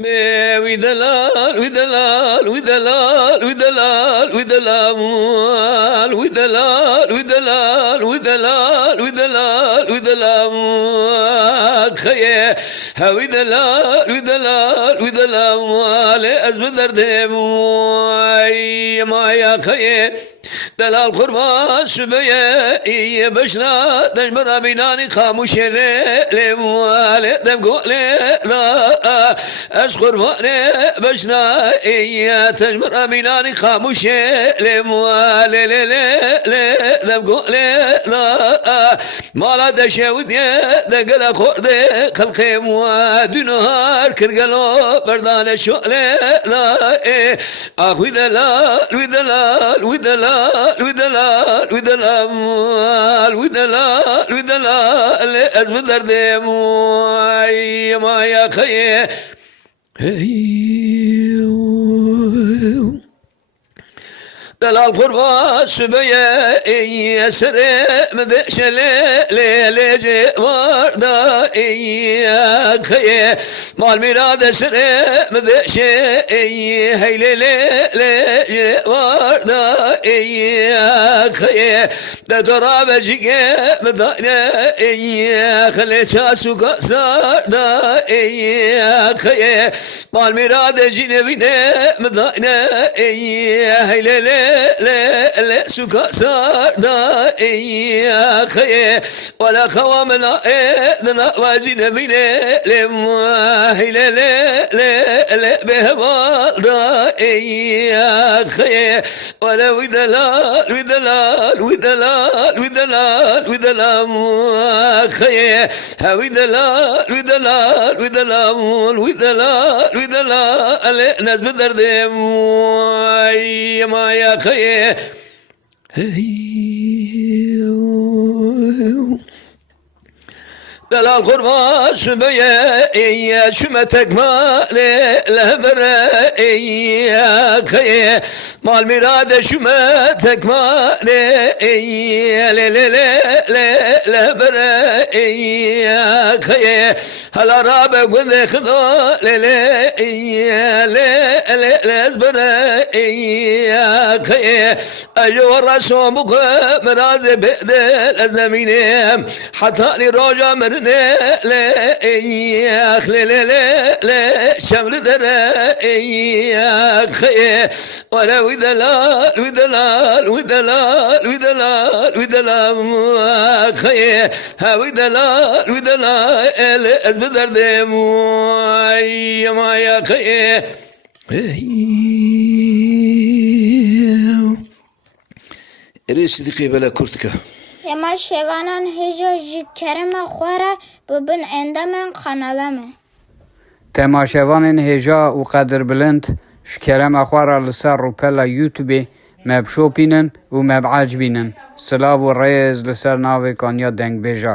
ودلال ودلال ودلال ودلال ودلال ودلال ودلال ودلال ودلال ودلال خيه ودلال ودلال ودلال أزم دردم ما يا خيه دلال قربان شبيه إيه بشنا تجمر بيناني خاموش لي موالي دم قولي لا أشكر فاني بشنا إيه تجمر بيناني خاموش لي موالي لي لي لي دم قولي لا ما لا دشودني دقل خردي خلقي مواد نهار كرقلو بردان شغلي لا إيه أخوي دلال ودلال ودلال ودلال ودلال ودلال ودلال أزم دردم ما يا خيه دلال قربان شبيه يسري مدش ليلي جي وردا خيه مال ميراد سري مدش هي ليلي جي وردا خيه دتراب جيجي مدانا خلي شاسو قصاردا خيه مال ميراد جيني بيني مدانا هي ليلي لا سكا صار دا يا خيه ولا خوامنا ذنا واجينا بينا لما هي لا بهوال دا يا خيه ولا ودلال ودلال ودلال ودلال ودلال خيه ودلال ودلال ودلال ودلال ودلال ناس بدردم ما يا خيه دلال قربان شبيه شمتك مالي لهبره خيه مال ميراد شمتك مالي لهبره خيه هلا رابع قل خذو لازبره خيه اجو الرسوم بك مرازي بهدل ازميني حتى لي روجا من لا شمل درا خيه ولا ودلال ودلال ودلال ودلال ودلال خيه ودلال ودلال ازم دردم ما يا خيه ريسدقي بلا كرتكه Yama şevanan hejo ji kerema xwara bibin endemen kanalame. Temaşevanên hêja û qedirbilind ji kerema xwe re li ser rûpela YouTubeê me bişopînin û me biecbînin. Silav û rêz li ser navê Kanya Dengbêja.